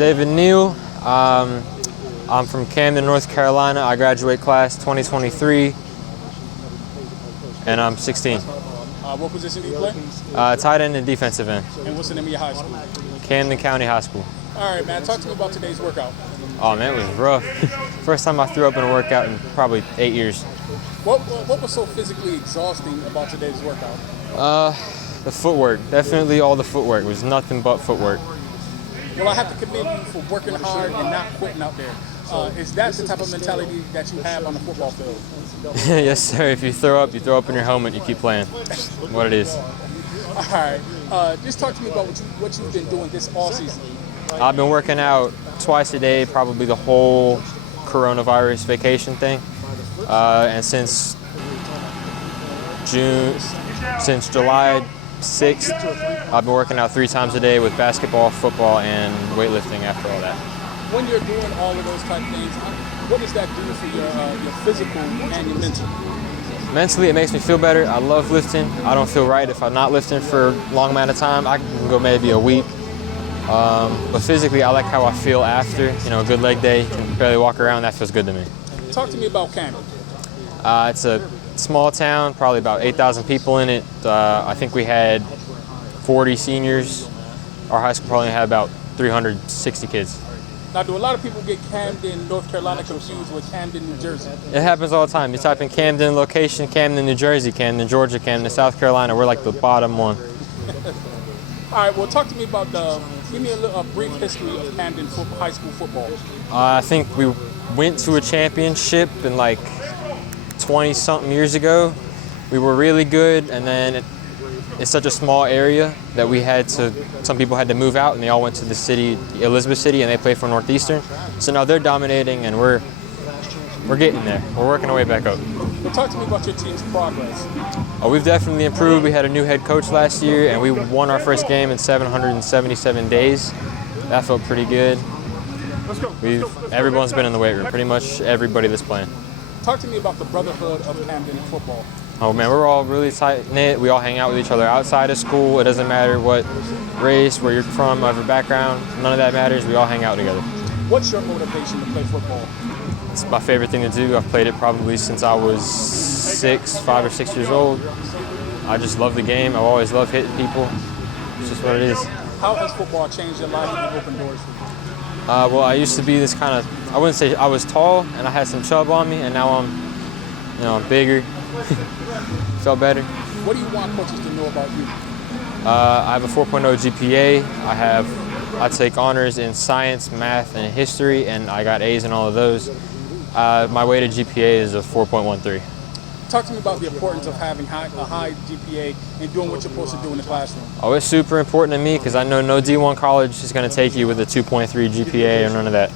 David Neal. I'm from Camden, North Carolina. I graduate class 2023, and I'm 16. What position do you play? Tight end and defensive end. And what's the name of your high school? Camden County High School. All right, man. Talk to me about today's workout. Oh man, it was rough. First time I threw up in a workout in probably 8 years. What was so physically exhausting about today's workout? The footwork. Definitely all the footwork. It was nothing but footwork. Well, I have to commend you for working hard and not quitting out there. Is that the type of mentality that you have on the football field? Yes, sir. If you throw up in your helmet, you keep playing. What it is. All right. Just talk to me about what you've been doing this offseason. I've been working out twice a day, probably the whole coronavirus vacation thing. And since July 6th, I've been working out 3 times a day with basketball, football, and weightlifting after all that. When you're doing all of those type of things, what does that do for your physical and your mental? Mentally, it makes me feel better. I love lifting. I don't feel right if I'm not lifting for a long amount of time. I can go maybe a week. But physically, I like how I feel after. You know, a good leg day, can barely walk around. That feels good to me. Talk to me about Camden. It's a small town, probably about 8,000 people in it. I think we had 40 seniors. Our high school probably had about 360 kids. Now, do a lot of people get Camden, North Carolina confused with Camden, New Jersey? It happens all the time. You type in Camden location, Camden, New Jersey, Camden, Georgia, Camden, South Carolina. We're like the bottom one. All right, well, talk to me about give me a brief history of Camden high school football. I think we went to a championship in like 20-something years ago. We were really good, and then it's such a small area that some people had to move out, and they all went to the city, Elizabeth City, and they play for Northeastern. So now they're dominating, and we're getting there. We're working our way back up. Well, talk to me about your team's progress. Oh, we've definitely improved. We had a new head coach last year, and we won our first game in 777 days. That felt pretty good. Everyone's been in the weight room, pretty much everybody that's playing. Talk to me about the Brotherhood of Camden football. Oh man, we're all really tight-knit. We all hang out with each other outside of school. It doesn't matter what race, where you're from, whatever background. None of that matters. We all hang out together. What's your motivation to play football? It's my favorite thing to do. I've played it probably since I was 5 or 6 years old. I just love the game. I've always loved hitting people. It's just what it is. How has football changed your life and opened doors for you? Well, I used to be this kind of, I wouldn't say I was tall, and I had some chub on me, and now I'm bigger. Felt better. What do you want coaches to know about you? I have a 4.0 GPA. I take honors in science, math, and history, and I got A's in all of those. My weighted GPA is a 4.13. Talk to me about the importance of having a high GPA and doing what you're supposed to do in the classroom. Oh, it's super important to me because I know no D1 college is going to take you with a 2.3 GPA or none of that.